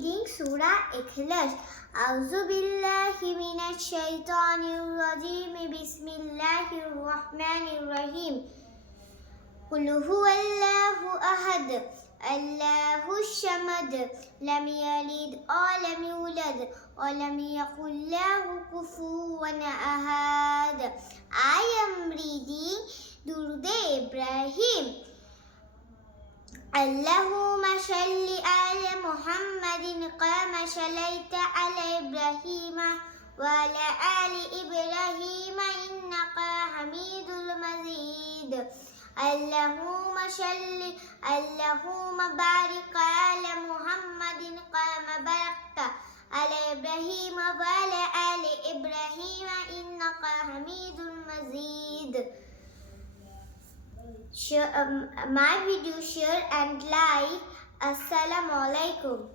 reading Surah Ikhlas. A'udhu billahi minash shaitanir rajim. Bismillahir rahmanir rahim. Qul huwallahu ahad. Allahu samad. Lam yalid wa lam yulad wa lam yakul lahu kufuwan ahad. I am reading Durud Ibrahim. اللهم صل على محمد كما صليت على إبراهيم وعلى آل إبراهيم إنك حميد مجيد اللهم بارك على محمد كما باركت على إبراهيم وعلى آل إبراهيم إنك حميد مجيد. My video, share and like. Assalamu alaikum.